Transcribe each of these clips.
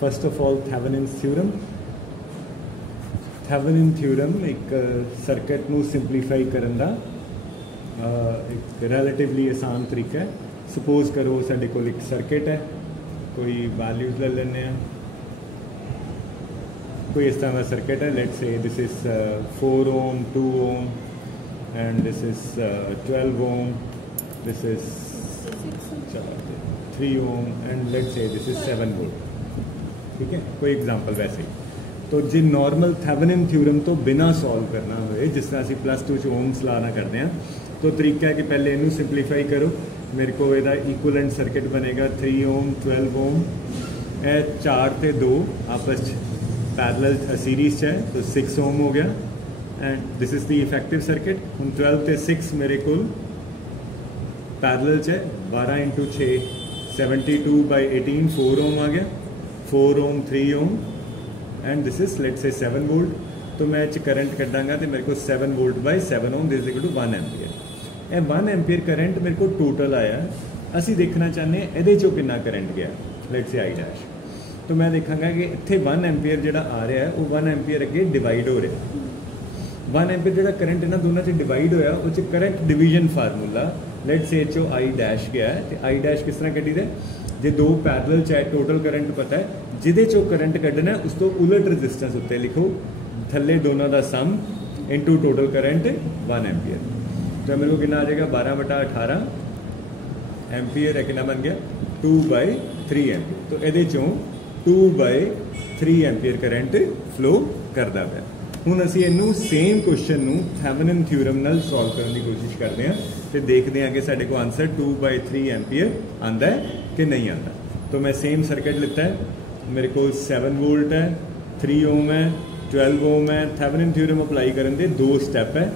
First of all Thevenin's theorem. Thevenin theorem एक circuit नू simplify करन दा एक रिलेटिवली आसान तरीका है। सपोज करो साडे कोल एक सर्किट है, कोई वैल्यूज ले लेने हैं, कोई इस तरह का सर्किट है। Let's say this is 4 ohm, 2 ohm and this is 12 ohm, this is 3 ohm and let's say this is 7 volt। ठीक है, कोई एग्जांपल वैसे ही। तो जो नॉर्मल थेवेनिन थ्योरम तो बिना सॉल्व करना होए, जिस तरह असीं +2 च ओम्स ला ना करते हैं, तो तरीका है कि पहले इनू सिंपलीफाई करो। मेरे को ਇਹਦਾ इक्वलेंट सर्किट बनेगा 3 ohm, 12 ohm, ए 4 ते 2 आपस पैरेलल सीरीज है तो 6 ohm हो गया and this is the effective circuit. हम 12 ते 6 मेरे को पैरेलल है, 12 × 6 72/18 4 ohm आ गया, 4 ohm 3 ohm and this is let's say 7 volt। तो मैं करंट कटाँगा तो मेरे को 7 volt/7 ohm this equal to 1 ampere. ये 1 एम्पीयर करंट मेरे को टोटल आया। असी देखना चाहते हैं ये कितना करंट गया, लेट्स से I'। तो मैं देखांगा कि इत्थे 1 एम्पीयर जो आ रहा है वो 1 एम्पीयर अगे डिवाइड हो रहा है। 1 एम्पीयर जो करंट इन्होंने दोनों से डिवाइड होया उस current division formula let's say I' गया है। तो I' किस तरह कटी दे, जो दो पैरेलल चाहे टोटल करंट पता है, जिदे चो करंट कढ़ना है उस तो उलट रजिस्टेंस उत्ते लिखो, थले दोनों का सम इनटू टोटल करंट 1 एम्पीयर। तो मेरे को कितना आ जाएगा 12/18 एम्पीयर है, कितना बन गया 2/3 एम्पीयर। तो ये 2/3 एम्पीयर करंट फ्लो करता है। हुण असीं इनू सेम क्वेश्चन नू थेवेनिन थ्योरम नाल सॉल्व करने की कोशिश करते हैं तो देखते हैं कि साडे को आंसर 2/3 एम्पीयर आंदा है कि नहीं आता। तो मैं सेम सर्किट लेता है, मेरे को 7 volt है, 3 ohm है, 12 ohm है। थेवेनिन थ्योरम अप्लाई करने दे 2 स्टैप है,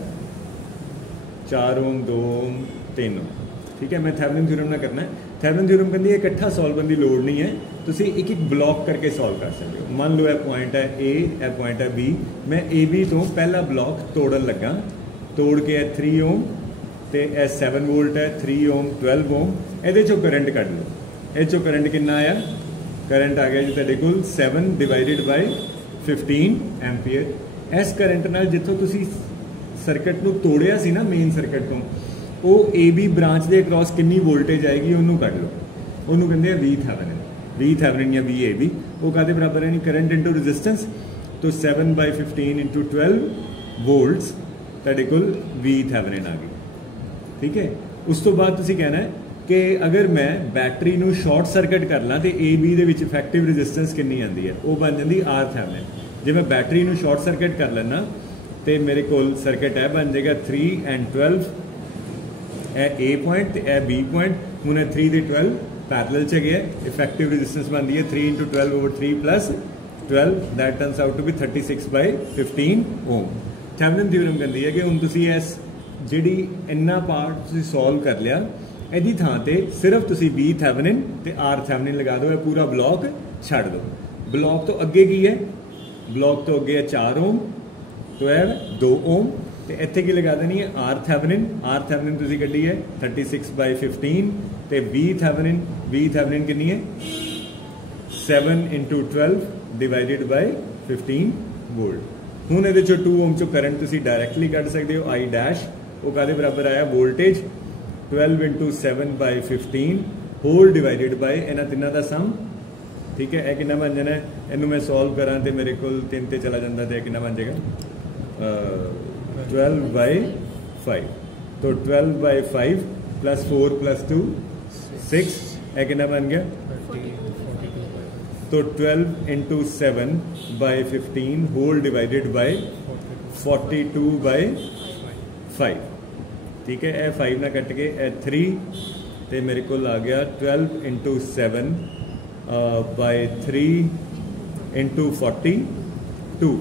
4 ohm, 2 ohm, 3 ohm। ठीक है, मैं थेवेनिन थ्योरम ना करना है। थेवेनिन थ्योरम कहती है इकट्ठा सॉल्व करने की लोड़ नहीं है, तुसी एक एक ब्लॉक करके सॉल्व कर सकते हो। मान लो यह पॉइंट है A, यह पॉइंट है B, मैं AB तो पहला ब्लॉक तोड़न लगा, तोड़ के 3 ohm तो यह 7 volt है, 3 ohm, 12 ohm, ये करंट कढ़ लो। ये करंट कितना आया, करंट आ गया जी तेरे को 7/15 एम्पीयर। इस करंट नाल जिथों तुसी सर्किट नू तोड़िया सी ना मेन सर्किट तो वो AB ब्रांच के अक्रॉस कितनी वोल्टेज आएगी उन्होंने कढ़ लो, उन्होंने कहते हैं V थेवेनिन या VAB। वो कहते बराबर है करंट इंटू रजिस्टेंस, तो 7/15 × 12 volts तेरे को V थेवेनिन आ गई। ठीक है, उस तो बाद तुसी कहना है कि अगर मैं बैटरी नू शॉर्ट सर्किट कर ला तो AB दे विच इफेक्टिव रजिस्टेंस कितनी आती है, वो बन जाती R थेवेनिन। जे मैं बैटरी नू शॉर्ट सर्किट कर लेना तो मेरे को सर्किट है बन जाएगा 3 and 12, A A point A B point. हूँ 3 ते 12 पैरेलल च गया, इफेक्टिव रजिस्टेंस बनती है 3 × 12/3 + 12, that turns out to be 36/15 ohm। Thevenin theorem कहती है कि हुण तुसीं इस जिहड़ी इन्ना पार्ट तुसीं सॉल्व कर लिया, ਇਹਦੀ ਥਾਂ ਤੇ सिर्फ तुसी V थेवेनिन ते R थेवेनिन लगा दो, पूरा ब्लॉक छड़ दो। ब्लॉक तो अगे की है, ब्लॉक तो अगे है 4 ohm, तो है 2 ohm, तो इत्थे की लगा देनी है R थेवेनिन तुसी कड्डी है 36/15 ते V थेवेनिन कितनी है 7 × 12 /15 volt। हुण इहदे चों 2 ohm चों करंट तुसी डायरैक्टली कढ सकते हो I', वो काहदे बराबर आया वोल्टेज 12 × 7/15 होल डिवाइडेड बाय इन्हां तिन्हां दा सम। ठीक है, यह कितना बन जाना है, इनू मैं सॉल्व करा तो मेरे को 3 ते चला जाता तो कितना बन जाएगा 12/5। तो 12/5 + 4 + 2 6, यह कितना बन गया, तो 12 × 7/15 होल डिवाइडेड बाय 42/5। ठीक है, यह 5 ना कट के 3 तो मेरे को आ गया 12 × 7/3 × 42,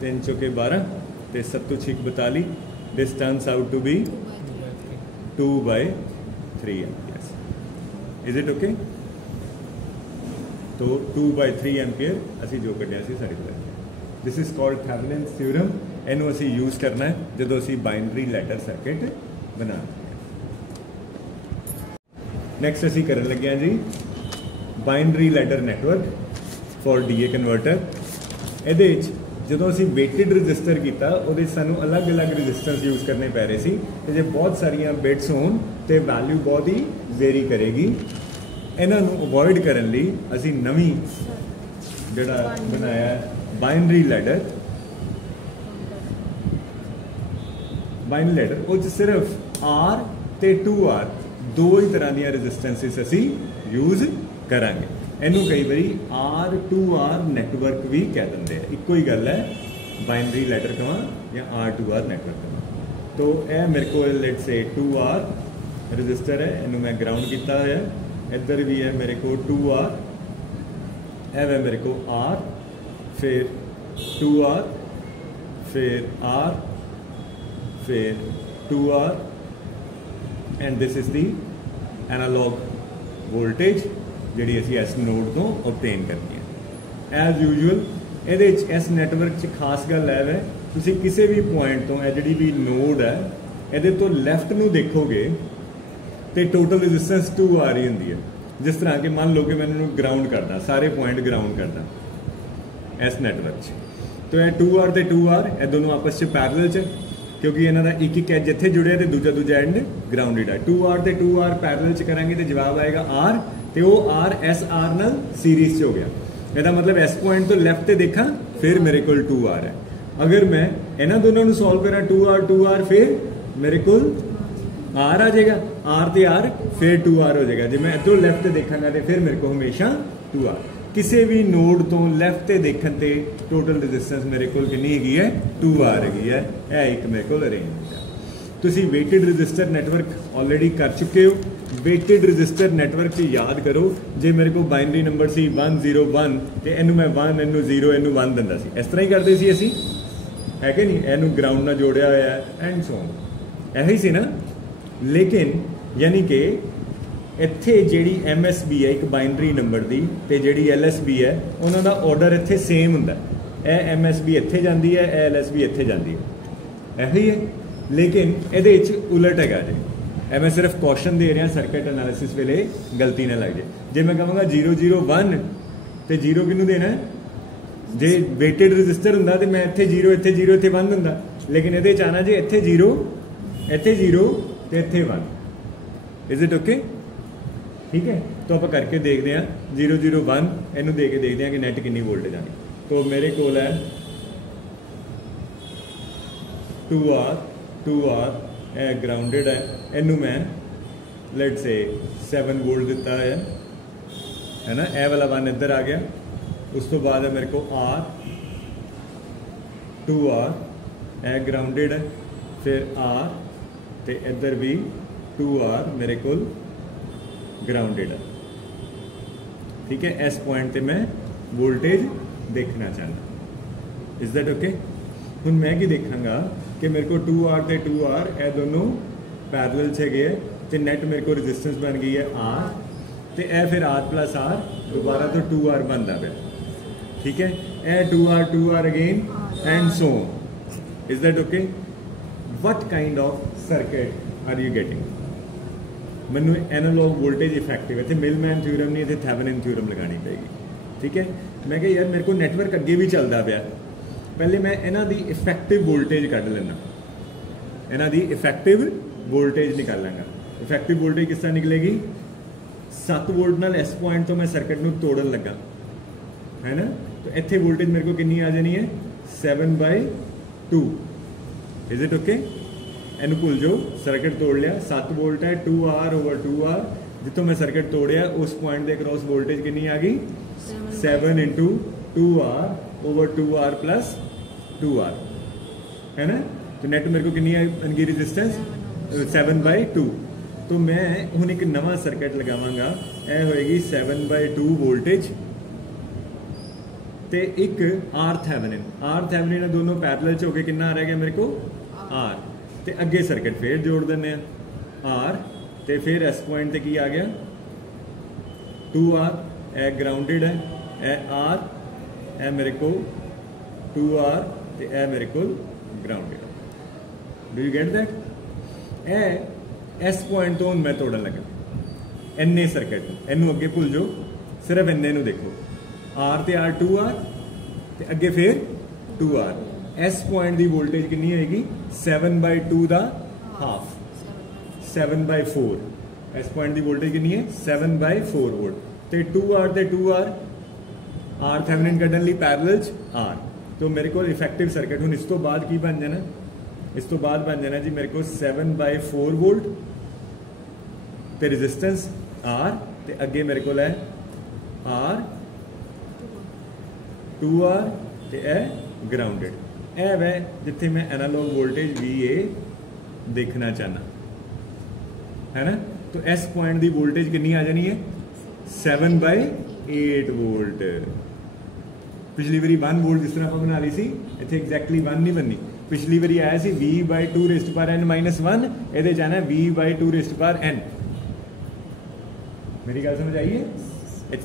3 चौके 12 तो 7 × 6 42, this turns out to be 2/3 amperes. Is it okay? तो 2/3 एम्पियर असी जो कढ़िया सी साइड पर। This is called Thevenin's theorem. इनू असी यूज करना है जो असी बाइनरी लैडर सर्किट बना। नैक्सट असी करन लगे जी binary ladder network. For DA converter. ਇਹਦੇ ਜਦੋਂ ਅਸੀਂ ਵੇਟਡ ਰਜਿਸਟਰ ਕੀਤਾ ਉਹਦੇ ਸਾਨੂੰ ਅਲੱਗ-ਅਲੱਗ ਰਜਿਸਟਰਸ ਯੂਜ਼ ਕਰਨੇ ਪੈ ਰਹੇ ਸੀ ਤੇ ਜੇ ਬਹੁਤ ਸਾਰੀਆਂ ਬਿਟਸ ਹੋਣ ਤੇ ਵੈਲਿਊ ਬਹੁਤ ਹੀ ਵੇਰੀ ਕਰੇਗੀ। ਇਹਨਾਂ ਨੂੰ ਅਵੋਇਡ ਕਰਨ ਲਈ ਅਸੀਂ ਨਵੀਂ ਜਿਹੜਾ ਬਣਾਇਆ ਬਾਈਨਰੀ ਲੈਡਰ। ਬਾਈਨਰੀ ਲੈਡਰ ਉਹ 'ਚ ਸਿਰਫ R ਤੇ 2R ਦੋ ਹੀ ਤਰ੍ਹਾਂ ਦੀਆਂ ਰੈਜ਼ਿਸਟੈਂਸਿਸ ਅਸੀਂ ਯੂਜ਼ ਕਰਾਂਗੇ। ਇਹਨੂੰ ਕਈ ਵਾਰੀ R2R ਨੈਟਵਰਕ ਵੀ ਕਹਿ ਦਿੰਦੇ ਆ, ਇੱਕੋ ਹੀ ਗੱਲ ਹੈ ਬਾइनरी ਲੈਡਰ ਕਹਾਂ ਜਾਂ R2R ਨੈਟਵਰਕ ਕਹਾਂ। तो ਇਹ ਮੇਰੇ ਕੋਲ ਲੈਟਸ ਸੇ 2R ਰਜਿਸਟਰ ਹੈ, ਇਹਨੂੰ ਮੈਂ ਗਰਾਊਂਡ ਕੀਤਾ ਹੋਇਆ। ਇੱਧਰ ਵੀ ਹੈ ਮੇਰੇ ਕੋਲ 2R, ਇਹ ਹੈ ਮੇਰੇ ਕੋਲ R, फिर 2R, फिर R, फिर 2R and this is the analogue voltage ਜਿਹੜੀ ਅਸੀਂ ਇਸ ਨੋਡ ਤੋਂ ਓਬਟੇਨ ਕਰਨੀ ਹੈ। ਐਜ਼ ਯੂਜੂਅਲ ਇਹਦੇ ਵਿੱਚ ਇਸ ਨੈਟਵਰਕ 'ਚ ਖਾਸ ਗੱਲ ਹੈ ਤੁਸੀਂ ਕਿਸੇ ਵੀ ਪੁਆਇੰਟ ਤੋਂ ਇਹ ਜਿਹੜੀ ਵੀ ਨੋਡ ਹੈ ਇਹਦੇ ਤੋਂ ਲੈਫਟ ਨੂੰ ਦੇਖੋਗੇ ਤੇ ਟੋਟਲ ਰੈਜ਼ਿਸਟੈਂਸ 2 ਆ ਰਹੀ ਹੁੰਦੀ ਹੈ। ਜਿਸ ਤਰ੍ਹਾਂ ਕਿ ਮੰਨ ਲਓ ਕਿ ਮੈਂ ਇਹਨੂੰ ਗਰਾਊਂਡ ਕਰਦਾ, ਸਾਰੇ ਪੁਆਇੰਟ ਗਰਾਊਂਡ ਕਰਦਾ ਇਸ ਨੈਟਵਰਕ 'ਚ, तो ਇਹ 2R ਤੇ 2R ਇਹ ਦੋਨੋਂ ਆਪਸ 'ਚ ਪੈਰਲਲ 'ਚ, ਕਿਉਂਕਿ ਇਹਨਾਂ ਦਾ ਇੱਕ ਇੱਕ ਐਜ ਇੱਥੇ ਜੁੜਿਆ ਤੇ ਦੂਜਾ ਐਂਡ ਗਰਾਊਂਡਡ ਹੈ। 2R ਤੇ 2R ਪੈਰਲਲ 'ਚ ਕਰਾਂਗੇ ਤੇ ਜਵਾਬ ਆਏਗਾ R, ਤੇ ਉਹ R S R ਨਾਲ ਸੀਰੀਜ਼ 'ਚ ਹੋ ਗਿਆ। ਇਹਦਾ ਮਤਲਬ ਇਸ ਪੁਆਇੰਟ ਤੋਂ ਲੈਫਟ ਤੇ ਦੇਖਾਂ ਫਿਰ ਮੇਰੇ ਕੋਲ 2R ਹੈ। ਅਗਰ ਮੈਂ ਇਹਨਾਂ ਦੋਨਾਂ ਨੂੰ ਸੋਲਵ ਕਰਾਂ 2R ਫਿਰ ਮੇਰੇ ਕੋਲ R ਆ ਜਾਏਗਾ, R ਤੇ R ਫਿਰ 2R ਹੋ ਜਾਏਗਾ। ਜੇ मैं इधरों लैफ्ट ਤੇ ਦੇਖਾਂਗਾ ਤੇ ਫਿਰ ਮੇਰੇ ਕੋਲ ਹਮੇਸ਼ਾ 2R। ਕਿਸੇ ਵੀ ਨੋਡ ਤੋਂ ਲੈਫਟ ਤੇ ਦੇਖਣ ਤੇ ਟੋਟਲ ਰੈਜ਼ਿਸਟੈਂਸ ਮੇਰੇ ਕੋਲ ਕਿੰਨੀ ਹੈਗੀ ਹੈ 2R ਹੈਗੀ ਹੈ। ਇਹ ਇੱਕ ਮੇਰੇ ਕੋਲ ਅਰੇਂਜਮੈਂਟ ਹੈ। ਤੁਸੀਂ ਵੇਟਡ ਰਜਿਸਟਰ ਨੈਟਵਰਕ ਆਲਰੇਡੀ ਕਰ ਚੁੱਕੇ ਹੋ। ਵੇਟਡ ਰਜਿਸਟਰ ਨੈਟਵਰਕ 'ਚ ਯਾਦ ਕਰੋ, ਜੇ ਮੇਰੇ ਕੋਲ ਬਾਈਨਰੀ ਨੰਬਰ ਸੀ 101 ਤੇ ਇਹਨੂੰ ਮੈਂ 1 ਇਹਨੂੰ 0 ਇਹਨੂੰ 1 ਦਿੰਦਾ ਸੀ, ਇਸ ਤਰ੍ਹਾਂ ਹੀ ਕਰਦੇ ਸੀ ਅਸੀਂ, ਹੈ ਕਿ ਨਹੀਂ? ਇਹਨੂੰ ਗਰਾਊਂਡ ਨਾਲ ਜੋੜਿਆ ਹੋਇਆ ਹੈ ਐਂਡ ਸੋ ਔਨ, ਇਹੀ ਸੀ ਨਾ। ਲੇਕਿਨ ਯਾਨੀ ਕਿ ਇੱਥੇ ਜਿਹੜੀ MSB ਹੈ ਇੱਕ ਬਾਈਨਰੀ ਨੰਬਰ ਦੀ ਤੇ ਜਿਹੜੀ LSB ਹੈ ਉਹਨਾਂ ਦਾ ਆਰਡਰ ਇੱਥੇ ਸੇਮ ਹੁੰਦਾ। ਇਹ MSB ਇੱਥੇ ਜਾਂਦੀ ਹੈ, ਇਹ LSB ਇੱਥੇ ਜਾਂਦੀ ਹੈ, ਇਹੀ ਹੈ। ਲੇਕਿਨ ਇਹਦੇ ਵਿੱਚ ਉਲਟ ਹੈਗਾ ਜੀ। ਇਹ ਮੈਂ ਸਿਰਫ ਕੌਸ਼ਨ ਦੇ ਰਿਹਾ ਸਰਕਟ ਐਨਾਲਿਸਿਸ ਵੇਲੇ ਗਲਤੀ ਨਾ ਲੱਗ ਜਾਏ। ਜੇ ਮੈਂ ਕਹਾਂਗਾ 001 ਤੇ 0 ਕਿਹਨੂੰ ਦੇਣਾ ਹੈ? ਜੇ ਵੇਟਡ ਰਜਿਸਟਰ ਹੁੰਦਾ ਤੇ ਮੈਂ ਇੱਥੇ 0 ਇੱਥੇ 0 ਇੱਥੇ 1 ਦਿੰਦਾ। ਲੇਕਿਨ ਇਹਦੇ ਚ ਆਣਾ ਜੇ ਇੱਥੇ 0 ਇੱਥੇ 0 ਤੇ ਇੱਥੇ 1। Is it okay? ठीक है, तो आप करके देखते हैं 001 ਇਹਨੂੰ ਦੇ ਕੇ ਦੇਖਦੇ ਹਾਂ ਕਿ ਨੈਟ ਕਿੰਨੀ ਵੋਲਟੇਜ ਆਣੀ। तो मेरे ਕੋਲ है 2R ਇਹ ਗਰਾਊਂਡਡ ਹੈ, ਇਹਨੂੰ ਮੈਂ ਲੈਟਸ ਸੇ 7 ਵੋਲਟ ਦਿੱਤਾ ਹੈ ਨਾ। ਇਹ ਵਾਲਾ 1 ਇੱਧਰ ਆ ਗਿਆ। ਉਸ ਤੋਂ ਬਾਅਦ ਹੈ ਮੇਰੇ ਕੋਲ R 2R ਇਹ ਗਰਾਊਂਡਡ ਹੈ, ਫਿਰ R ਤੇ ਇੱਧਰ ਵੀ 2R ਮੇਰੇ ਕੋਲ ग्राउंडेड है। ठीक है, इस पॉइंट पे मैं वोल्टेज देखना चाहता। Is that okay? हुण मैं की देखांगा कि मेरे को 2R ते 2R ये दोनों पैरेलल च गए ते नेट मेरे को रेजिस्टेंस बन गई है R ते ए फिर R प्लस R दोबारा तो 2R बनता पाया। ठीक है, ए 2R again and so on. Is that okay? What kind of circuit are you getting? ਮੈਨੂੰ ਐਨਾਲੌਗ ਵੋਲਟੇਜ ਇਫੈਕਟਿਵ ਇੱਥੇ ਮਿਲਮੈਨ ਥਿਊਰਮ ਨਹੀਂ, ਇੱਥੇ ਥੈਵਨਿਨ ਥਿਊਰਮ ਲਗਾਉਣੀ ਪਏਗੀ। ਠੀਕ ਹੈ, ਮੈਂ ਕਿਹਾ ਯਾਰ ਮੇਰੇ ਕੋਲ ਨੈਟਵਰਕ ਅੱਗੇ ਵੀ ਚੱਲਦਾ ਪਿਆ, ਪਹਿਲੇ ਮੈਂ ਇਹਨਾਂ ਦੀ ਇਫੈਕਟਿਵ ਵੋਲਟੇਜ ਕੱਢ ਲੈਣਾ, ਇਹਨਾਂ ਦੀ ਇਫੈਕਟਿਵ ਵੋਲਟੇਜ ਨਿਕਾਲਾਂਗਾ। ਇਫੈਕਟਿਵ ਵੋਲਟੇਜ ਕਿਸ ਤਰ੍ਹਾਂ ਨਿਕਲੇਗੀ? 7 ਵੋਲਟ ਨਾਲ ਇਸ ਪੁਆਇੰਟ ਤੋਂ ਮੈਂ ਸਰਕਟ ਨੂੰ ਤੋੜਨ ਲੱਗਾ ਹੈ ਨਾ, ਤਾਂ ਇੱਥੇ ਵੋਲਟੇਜ ਮੇਰੇ ਕੋਲ ਕਿੰਨੀ ਆ ਜਾਣੀ ਹੈ 7/2। Is it okay? ਇਹਨੂੰ ਭੁੱਲ ਜਾਓ, ਸਰਕਟ ਤੋੜ ਲਿਆ, 7 ਵੋਲਟ ਹੈ 2R/2R। ਜਿੱਥੋਂ ਮੈਂ ਸਰਕਟ ਤੋੜਿਆ ਉਸ ਪੁਆਇੰਟ ਦੇ ਅਕ੍ਰੋਸ ਵੋਲਟੇਜ ਕਿੰਨੀ ਆ ਗਈ 7 × 2R/2R + 2R है ना। तो नेट मेरे को कितनी है रेजिस्टेंस 7/2। तो मैं हुण एक नवा सर्किट लगावांगा, यह होएगी 7/2 वोल्टेज ते एक R थेवेनिन दोनों पैरेलल च हो के कितना आ रहा है मेरे को R। ਤੇ ਅੱਗੇ ਸਰਕਟ ਫੇਰ ਜੋੜ ਦਿੰਦੇ ਆ R ਤੇ ਫਿਰ ਇਸ ਪੁਆਇੰਟ ਤੇ ਕੀ ਆ ਗਿਆ 2R। ਇਹ ਗਰਾਊਂਡਡ ਹੈ, ਇਹ R, ਇਹ ਮੇਰੇ ਕੋਲ 2R ਤੇ ਇਹ ਮੇਰੇ ਕੋਲ grounded. Do you get that? ਇਹ ਇਸ ਪੁਆਇੰਟ ਤੋਂ ਮੈਂ ਤੋੜਨ ਲੱਗਾ ਇੰਨੇ ਸਰਕਟ ਨੂੰ, ਇਹਨੂੰ ਅੱਗੇ ਭੁੱਲ ਜਾਓ, ਸਿਰਫ ਇੰਨੇ ਨੂੰ ਦੇਖੋ। आर ते आर 2R ते अगे फिर 2R। इस पॉइंट की वोल्टेज कितनी आएगी 7/2 का हाफ 7/4। इस पॉइंट की वोल्टेज कितनी है 7/4 वोल्ट। तो 2R ते 2R आर थेवेनिन कढ़न लई पैरेलल आर। तो मेरे को इफेक्टिव सर्किट हुण इस तो बाद की बन जाना, इस तो बाद बन जाना जी मेरे को 7/4 वोल्ट ते रेजिस्टेंस आर ते अगे मेरे को है आर 2R ते ग्राउंडेड। ए वै जिथे मैं एनालॉग वोल्टेज VA देखना चाहना है ना। तो इस पॉइंट की वोल्टेज कितनी आ जानी है 7/8 वोल्ट। पिछली बारी 1 वोल्ट जिस तरह आप बना ली सी, इतने एग्जैक्टली 1 नहीं बननी। पिछली बारी आया सी V/2⁻n-1, ये जाना V/2⁻n। मेरी गल समझ आई है।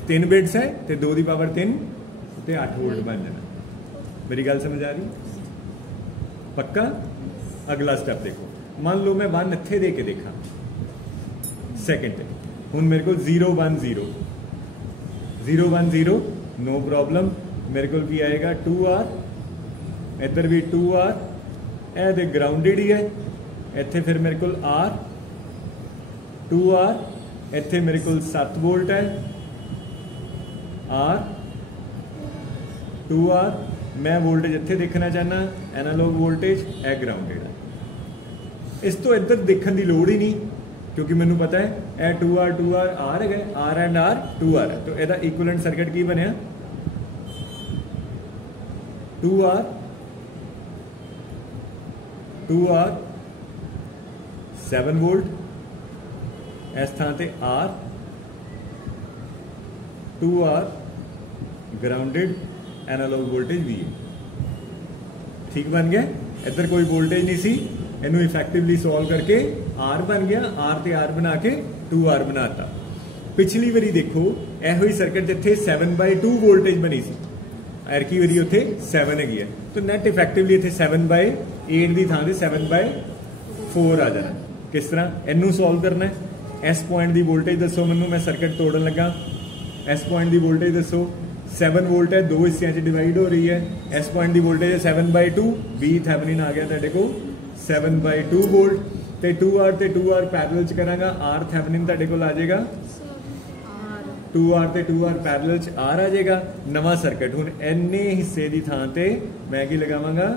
3 बिट्स है तो 2 की पावर 3 तो 8 वोल्ट बन जाना। मेरी गल समझ आ रही पक्का। अगला स्टेप देखो, मान लो मैं 1 इत्थे दे के देखा सेकंड पे, हुण मेरे को 0-1-0 0-1-0 नो प्रॉब्लम। मेरे को की आएगा 2R, इधर भी 2R, ए ते ग्राउंडेड ही है। इत्थे फिर मेरे को R 2R, इत्थे मेरे को 7 वोल्ट है R 2R। मैं वोल्टेज इत्थे देखना चाहना एनालॉग वोल्टेज, ए ग्राउंडेड है। इस तो इधर देखने की लोड़ ही नहीं क्योंकि मैनू पता है ए 2R 2R R है, R एंड R 2R है। तो इसका इक्विवेलेंट सर्किट की बनया 2R 7 वोल्ट, इस थां ते R 2R grounded, analogue voltage VA। ठीक बन गया। इधर कोई वोल्टेज नहीं सी, इनू इफेक्टिवली सॉल्व करके R बन गया, R ते R बना के 2R बनाता। पिछली बारी देखो यही सर्किट जिथे 7/2 वोल्टेज बनी सी, एरकी वारी उत्थे 7 हैगी है। तो नैट इफेक्टिवली इत्थे 7/8 की थां ते 7/4 आ जाना। किस तरह इनू सॉल्व करना है। इस पॉइंट की वोल्टेज दसो मैनू, मैं सर्किट तोड़न लगा। इस पॉइंट की वोल्टेज दसो 7 वोल्ट है, 2 हिस्सों डिवाइड हो रही है। इस पॉइंट की वोल्टेज है 7/2, V थेवेनिन आ गया तेरे को 7/2 वोल्ट। तो 2R ते 2R पैरेलल च करांगा, R थेवेनिन तेरे को आ जाएगा 2R ते 2R पैरेलल च R आ जाएगा। नवा सर्किट हुण इन्ने हिस्से की थां ते मैं की लगावांगा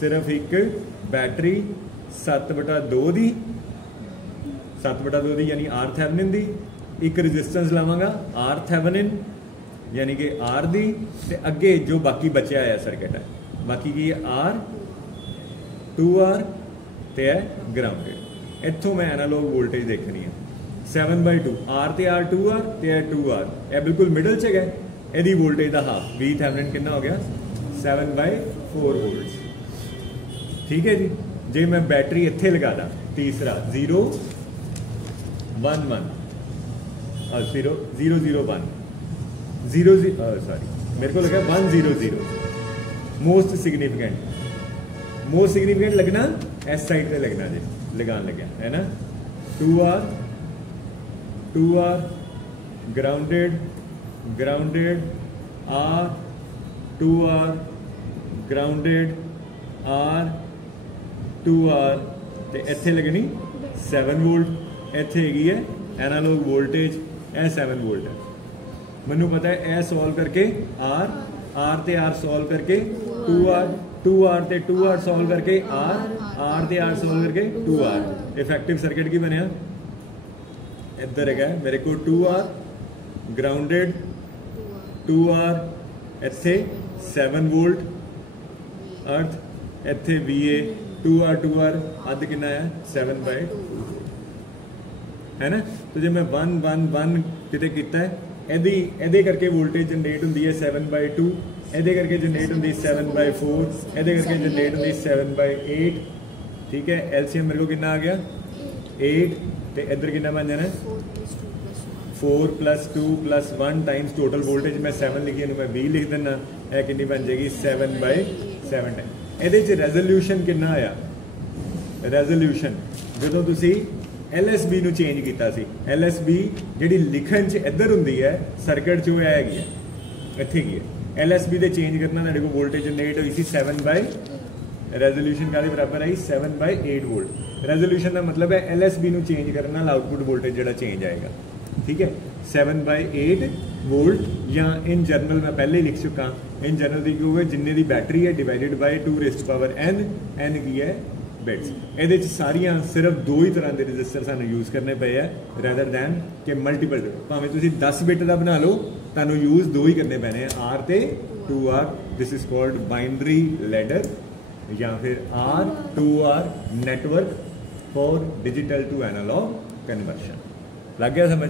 सिर्फ एक बैटरी 7/2 दी 7/2 दी यानी R थेवेनिन दी, एक रजिस्टेंस लावांगा R थेवेनिन यानी कि R दी, ते अगे जो बाकी बचा है सर्किट है बाकी की R 2R ते ग्राउंडेड। इत्थों मैं एनालॉग वोल्टेज देखनी है 7/2 R ते R 2R ते 2R, यह बिल्कुल मिडल च है। यदि वोल्टेज का हाफ V थेवेनिन कितना हो गया 7/4 वोल्ट। ठीक है जी। जे मैं बैटरी इत्थे लगा दा तीसरा 0-1-1 0-0-1 सॉरी मेरे को लगा 1-0-0 मोस्ट सिग्निफिकेंट लगना इस साइड पे लगना जी, लगान लगे है ना। 2R grounded R 2R grounded R 2R ते इत्थे लगनी 7 वोल्ट। इत्थे हैगी है एनालॉग वोल्टेज, ए 7 वोल्ट है। मैनू पता है ए सॉल्व करके R ते R सॉल्व करके 2R ते 2R सॉल्व करके R ते R सॉल्व करके 2R। इफेक्टिव सर्किट की बनया इधर है मेरे को 2R ग्राउंडेड 2R इत्थे 7 वोल्ट अर्थ, इत्थे VA 2R अद कितना है 7/2 है ना। तो जो मैं 1-1-1 किते किता है एदे करके वोल्टेज जनरेट होंदी है 7/2, एदे करके जनरेट होंदी 7/4, एदे करके जनरेट होंदी 7/8। ठीक है। एलसीएम मेरे को कितना आ गया 8 ते इधर कितना बन जाना 4 + 2 + 1 टाइम्स टोटल वोल्टेज मैं 7 लिखी है, मैं 20 लिख देना। यह कितनी बन जाएगी 7/7। ਇਹਦੇ ਚ ਰੈਜ਼ੋਲੂਸ਼ਨ ਕਿੰਨਾ ਆਇਆ? ਰੈਜ਼ੋਲੂਸ਼ਨ ਜਦੋਂ ਤੁਸੀਂ LSB ਨੂੰ ਚੇਂਜ ਕੀਤਾ ਸੀ, LSB ਜਿਹੜੀ ਲਿਖਣ ਚ ਇੱਧਰ ਹੁੰਦੀ ਹੈ ਸਰਕਟ ਚ ਉਹ ਹੈਗੀ ਹੈ ਇੱਥੇ ਕੀ ਹੈ LSB ਦੇ ਚੇਂਜ ਕਰਨਾ ਤੁਹਾਡੇ ਕੋਲ ਵੋਲਟੇਜ ਜਨਰੇਟ ਹੋਈ ਸੀ 7 ਬਾਈ ਰੈਜ਼ੋਲੂਸ਼ਨ ਕਾਹਦੇ ਬਰਾਬਰ ਆਈ 7/8 ਵੋਲਟ। ਰੈਜ਼ੋਲੂਸ਼ਨ ਦਾ ਮਤਲਬ ਹੈ LSB ਨੂੰ ਚੇਂਜ ਕਰਨ ਨਾਲ ਆਊਟਪੁੱਟ ਵੋਲਟੇਜ ਜਿਹੜਾ ਚੇਂਜ ਆਏਗਾ। ਠੀਕ ਹੈ 7/8 ਵੋਲਟ ਜਾਂ ਇਨ ਜਨਰਲ ਮੈਂ ਪਹਿਲੇ ਲਿਖ ਚੁੱਕਾ ਇਨ ਜਨਰਲ ਦੀ ਕਿਉਂਕਿ ਜਿੰਨੇ ਦੀ ਬੈਟਰੀ ਹੈ ਡਿਵਾਈਡਡ ਬਾਈ 2⁻n n ਕੀ ਹੈ ਬਿਟਸ। ਇਹਦੇ ਚ ਸਾਰੀਆਂ ਸਿਰਫ ਦੋ ਹੀ ਤਰ੍ਹਾਂ ਦੇ ਰਜਿਸਟਰ ਸਾਨੂੰ ਯੂਜ਼ ਕਰਨੇ ਪਏ ਆ ਰੈਦਰ ਦੈਨ ਕਿ ਮਲਟੀਪਲ। ਭਾਵੇਂ ਤੁਸੀਂ 10 ਬਿਟ ਦਾ ਬਣਾ ਲਓ ਤੁਹਾਨੂੰ ਯੂਜ਼ ਦੋ ਹੀ ਕਰਨੇ ਪੈਣੇ ਆ R ਤੇ 2R। This is called binary ladder ਜਾਂ ਫਿਰ R2R network for digital to analogue conversion. लग गया समझ।